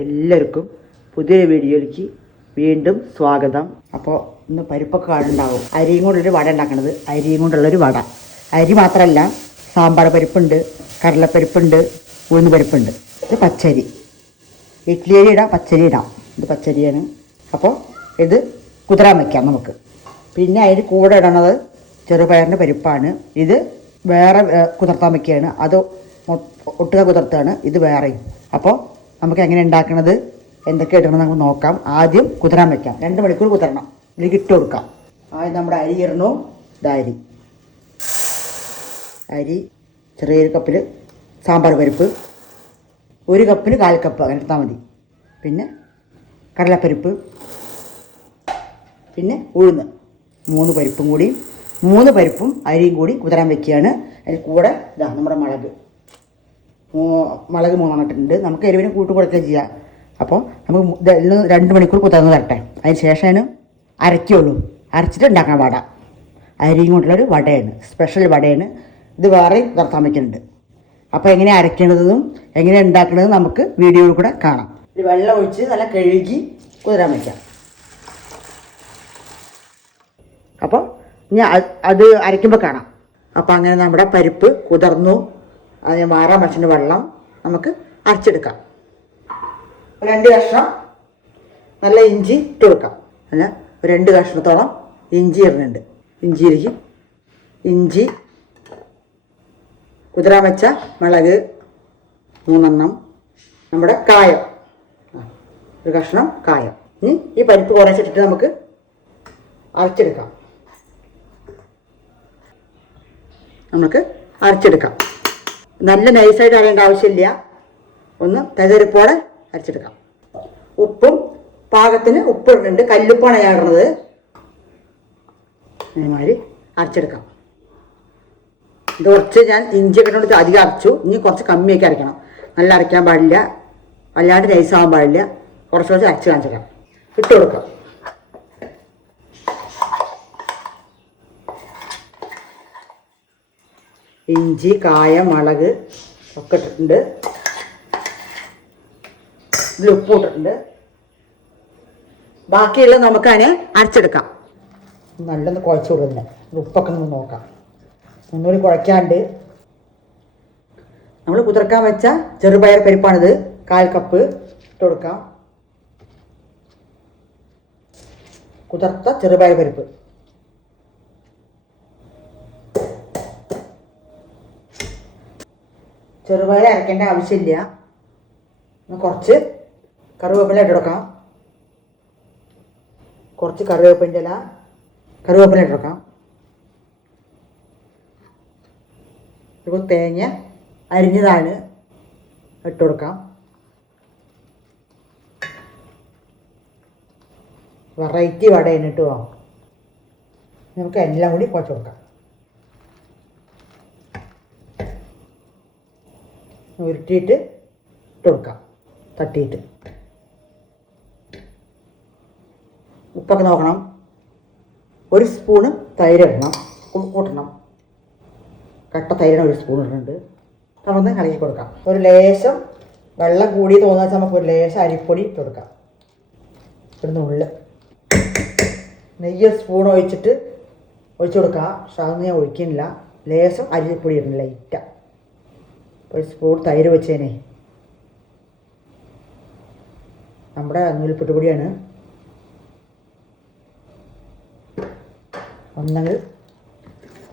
എല്ലാവർക്കും പുതിയൊരു വീഡിയോയിലേക്ക് വീണ്ടും സ്വാഗതം. അപ്പോൾ ഇന്ന് പരിപ്പൊക്കെ കാടുണ്ടാവും. അരിയും കൊണ്ടൊരു വട ഉണ്ടാക്കണത്. അരിയും കൊണ്ടുള്ളൊരു വട. അരി മാത്രമല്ല സാമ്പാർ പരിപ്പുണ്ട് കടലപ്പരിപ്പുണ്ട് ഉഴുന്ന് പരിപ്പുണ്ട്. ഇത് പച്ചരി. ഇഡ്ഡലി അരി ഇടാം പച്ചരി ഇടാം. ഇത് പച്ചരിയാണ്. അപ്പോൾ ഇത് കുതിരാൻ വയ്ക്കാം നമുക്ക്. പിന്നെ അതിന് കൂടെ ഇടണത് ചെറുപയറിന്റെ പരിപ്പാണ്. ഇത് വേറെ കുതിർത്താൻ വയ്ക്കുകയാണ് അത് ഒട്ടുക കുതിർത്താണ് ഇത് വേറെയും. അപ്പോൾ നമുക്ക് എങ്ങനെ ഉണ്ടാക്കണത്? എന്തൊക്കെ ഇടണം നമുക്ക് നോക്കാം. ആദ്യം കുതിരാൻ വെക്കാം. രണ്ട് മണിക്കൂർ കുതിരണം. ഇതിലേക്ക് ഇട്ട് കൊടുക്കാം. ആദ്യം നമ്മുടെ അരി ഇടണു. ഇതരി അരി. അരി ചെറിയൊരു കപ്പിൽ സാമ്പാർ പരിപ്പ്. ഒരു കപ്പിന് കാൽ കപ്പ്. അങ്ങനെ എടുത്താൽ മതി. പിന്നെ കടലപ്പരിപ്പ്. പിന്നെ ഉഴുന്ന്. മൂന്ന് പരിപ്പും കൂടി. മൂന്ന് പരിപ്പും അരിയും കൂടി കുതിരാൻ വെക്കുകയാണ്. അതിൽ കൂടെ ഇതാ നമ്മുടെ മുളക്. മുളക് മൂന്നെണ്ണിട്ടുണ്ട് നമുക്ക് എരിവിന് കൂട്ട് കൊടുക്കുകയും ചെയ്യാം. അപ്പോൾ നമുക്ക് ഇതെല്ലാം രണ്ട് മണിക്കൂർ കുതിർന്ന് തരട്ടെ. അതിന് ശേഷമാണ് അരയ്ക്കുള്ളൂ അരച്ചിട്ട് ഉണ്ടാക്കാൻ വട അരിയും കൊണ്ടുള്ളൊരു വടയാണ്. സ്പെഷ്യൽ വടയാണ്. ഇത് വേറെ നിർത്താൻ വയ്ക്കുന്നുണ്ട് അപ്പോൾ എങ്ങനെ അരയ്ക്കേണ്ടതും എങ്ങനെ ഉണ്ടാക്കണതും നമുക്ക് വീഡിയോയിൽ കൂടെ കാണാം. ഇത് വെള്ളം ഒഴിച്ച് നല്ല കഴുകി കുതിരാൻ വയ്ക്കാം അപ്പോൾ ഞാൻ അത് അരയ്ക്കുമ്പോൾ കാണാം. അപ്പോൾ അങ്ങനെ നമ്മുടെ പരിപ്പ് കുതിർന്നു. അത് മാറാൻ മനുഷ്യന്റെ വെള്ളം നമുക്ക് അരച്ചെടുക്കാം. രണ്ട് കഷ്ണം നല്ല ഇഞ്ചി ഇട്ട് കൊടുക്കാം. അല്ല രണ്ട് കഷ്ണത്തോളം ഇഞ്ചി ഇടുന്നുണ്ട്. ഇഞ്ചിയിലേക്ക് ഇഞ്ചി കുതിരാൻ വെച്ച മുളക് മൂന്നെണ്ണം നമ്മുടെ കായം. ഒരു കഷ്ണം കായം. ഇനി ഈ പരിപ്പ് കുറച്ചിട്ടിട്ട് നമുക്ക് അരച്ചെടുക്കാം. നമുക്ക് അരച്ചെടുക്കാം. നല്ല നൈസായിട്ട് അരയേണ്ട ആവശ്യമില്ല. ഒന്ന് തകരപ്പോടെ അരച്ചെടുക്കാം. ഉപ്പും പാകത്തിന് ഉപ്പ് ഇടുന്നുണ്ട് കല്ലുപ്പാണ് ഞാൻ ഇതുമാതിരി അരച്ചെടുക്കാം. ഇത് കുറച്ച് ഞാൻ ഇഞ്ചി ഇട്ടുകൊണ്ട് അധികം അരച്ചു. ഇനി കുറച്ച് കമ്മിയൊക്കെ അരയ്ക്കണം നല്ല അരയ്ക്കാൻ പാടില്ല. വല്ലാണ്ട് നൈസാവാൻ പാടില്ല. കുറച്ച് കുറച്ച് അരച്ച് കാണിച്ചേക്കാം. ഇട്ട് കൊടുക്കാം. ഇഞ്ചി കായ മുളക് ഒക്കെ ഇട്ടിട്ടുണ്ട്. ഇതിൽ ഉപ്പ് ഇട്ടിട്ടുണ്ട്. ബാക്കിയുള്ള നമുക്ക് അതിനെ അരച്ചെടുക്കാം. നല്ലൊന്ന് കുഴച്ച് കൊടുക്കുന്നത് ഉപ്പൊക്കെ ഒന്ന് നോക്കാം. ഒന്നുകൂടി കുഴക്കാണ്ട് നമ്മൾ കുതിർക്കാൻ വെച്ച ചെറുപയർ പരിപ്പാണിത്. കാൽ കപ്പ് ഇട്ട് കൊടുക്കാം. കുതിർത്ത ചെറുപയർ പരിപ്പ്. ചെറുപയർ അരയ്ക്കേണ്ട ആവശ്യമില്ല. കുറച്ച് കറിവേപ്പില ഇട്ടെടുക്കാം കുറച്ച് കറിവേപ്പിന്റെ ഇല കറിവേപ്പില ഇട്ടെടുക്കാം ഇപ്പോൾ തേങ്ങ അരിഞ്ഞതാണ് ഇട്ടുകൊടുക്കാം വെറൈറ്റി വെറൈറ്റി എന്നിട്ട് വാങ്ങും നമുക്ക് എല്ലാം കൂടി കുറച്ച് കൊടുക്കാം. ഉരുട്ടിയിട്ട് ഇട്ട് കൊടുക്കാം. തട്ടിയിട്ട്. ഉപ്പൊക്കെ നോക്കണം. ഒരു സ്പൂണ് തൈര് ഇടണം. കൂട്ടണം. കട്ട തൈരിന് ഒരു സ്പൂൺ ഇടുന്നുണ്ട്. തുറന്ന് കലക്കി കൊടുക്കാം. ഒരു ലേശം വെള്ളം കൂടി തോന്നുന്ന വെച്ചാൽ നമുക്ക് ഒരു ലേശം അരിപ്പൊടി ഇട്ട് കൊടുക്കാം. ഇവിടുന്ന് ഉള്ളിൽ നെയ്യ് സ്പൂൺ ഒഴിച്ചിട്ട് ഒഴിച്ചു കൊടുക്കാം. പക്ഷെ അതൊന്നും ഞാൻ ഒഴിക്കുന്നില്ല. ലേശം അരിപ്പൊടി ഇടണം. ലൈറ്റാ. ഒരു സ്പൂൺ തൈര് വെച്ചേനെ. നമ്മുടെ നൂൽപ്പൊട്ട് പൊടിയാണ് ഒന്നങ്ങൾ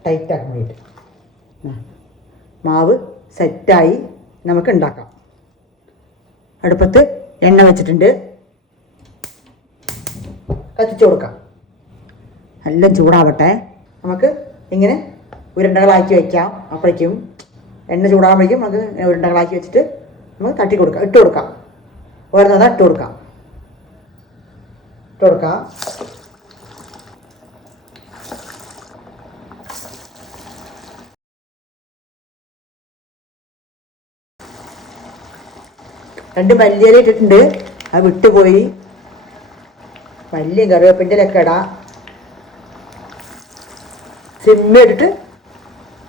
ടൈറ്റാക്കാൻ വേണ്ടിയിട്ട്. മാവ് സെറ്റായി നമുക്ക് ഉണ്ടാക്കാം അടുപ്പത്ത് എണ്ണ വെച്ചിട്ടുണ്ട്. കത്തിച്ചു കൊടുക്കാം. നല്ല ചൂടാവട്ടെ. നമുക്ക് ഇങ്ങനെ ഉരുണ്ടകളാക്കി വയ്ക്കാം അപ്പോഴേക്കും എണ്ണ ചൂടാകുമ്പോഴേക്കും നമുക്ക് ഉരുണ്ടകളാക്കി വെച്ചിട്ട് നമുക്ക് തട്ടി കൊടുക്കാം. ഇട്ട് കൊടുക്കാം. ഓരോന്നത് ഇട്ട് കൊടുക്കാം. ഇട്ട് കൊടുക്കാം. രണ്ട് മല്ലിയില ഇട്ടിട്ടുണ്ട്. അത് വിട്ടുപോയി. മല്ലിയും കറിവേപ്പിന്റെ ലക്കട ഇടാം. സിമ്മ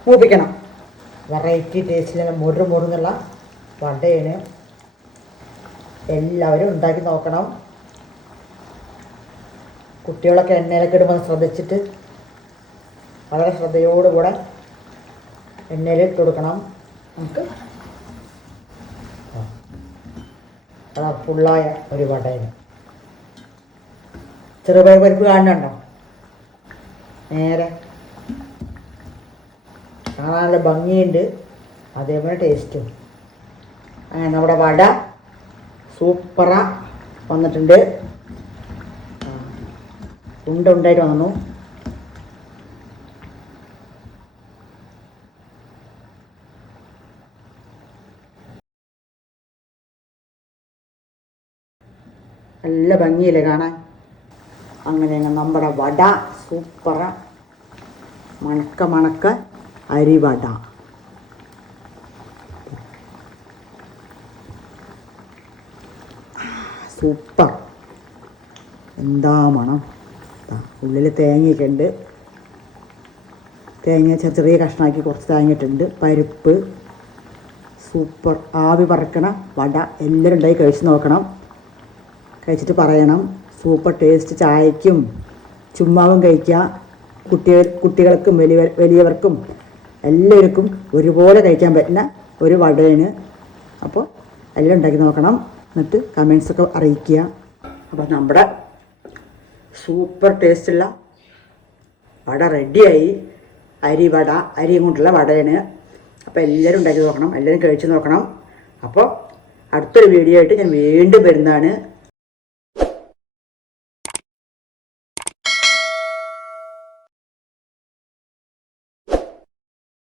മൂപ്പിക്കണം. വെറൈറ്റി ടേസ്റ്റിൽ മുറു മുറുന്നുള്ള വടയാണ്. എല്ലാവരും ഉണ്ടാക്കി നോക്കണം. കുട്ടികളൊക്കെ എണ്ണയിലൊക്കെ ഇടുമ്പോൾ ശ്രദ്ധിച്ചിട്ട് വളരെ ശ്രദ്ധയോടുകൂടെ എണ്ണയിൽ ഇട്ട് കൊടുക്കണം. നമുക്ക് കളർഫുള്ളായ ഒരു വടയാണ്. ചെറുപയർ പരിപ്പ് കാണുന്നുണ്ടോ? നേരെ കാണാൻ നല്ല ഭംഗിയുണ്ട്. അതേപോലെ ടേസ്റ്റും അങ്ങനെ നമ്മുടെ വട സൂപ്പറ വന്നിട്ടുണ്ട്. ഉണ്ട ഉണ്ടായിട്ട് വന്നു. നല്ല ഭംഗിയില്ലേ കാണാൻ? അങ്ങനെ അങ്ങ് നമ്മുടെ വട സൂപ്പറ. മണക്ക മണക്ക. അരിവട സൂപ്പർ. എന്താ മണം. ഉള്ളിൽ തേങ്ങയൊക്കെ ഉണ്ട്. തേങ്ങ ചെറിയ കഷ്ണമാക്കി കുറച്ച് തേങ്ങ ഇട്ടിട്ടുണ്ട്. പരിപ്പ്. സൂപ്പർ. ആവി പറക്കണ വട എല്ലാവരും ഉണ്ടായി കഴിച്ച് നോക്കണം. കഴിച്ചിട്ട് പറയണം. Super taste. ചായക്കും ചുമ്മാവും കഴിക്കുക കുട്ടികൾ കുട്ടികൾക്കും വലിയ വലിയവർക്കും എല്ലാവർക്കും ഒരുപോലെ കഴിക്കാൻ പറ്റുന്ന ഒരു വടയാണ്. അപ്പോൾ എല്ലാം ഉണ്ടാക്കി നോക്കണം. എന്നിട്ട് കമൻസൊക്കെ അറിയിക്കുക. അപ്പോൾ നമ്മുടെ സൂപ്പർ ടേസ്റ്റുള്ള വട റെഡിയായി അരി വട അരിയും കൊണ്ടുള്ള വടയാണ്. അപ്പോൾ എല്ലാവരും ഉണ്ടാക്കി നോക്കണം. എല്ലാവരും കഴിച്ച് നോക്കണം. അപ്പോൾ അടുത്തൊരു വീഡിയോ ആയിട്ട് ഞാൻ വീണ്ടും വരുന്നതാണ്.